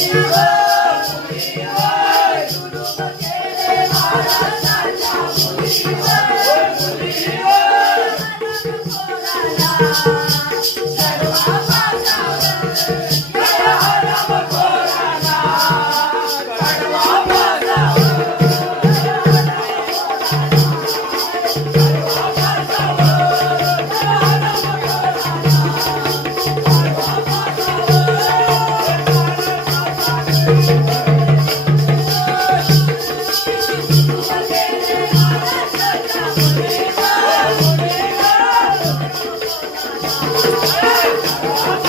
Hey! Hey!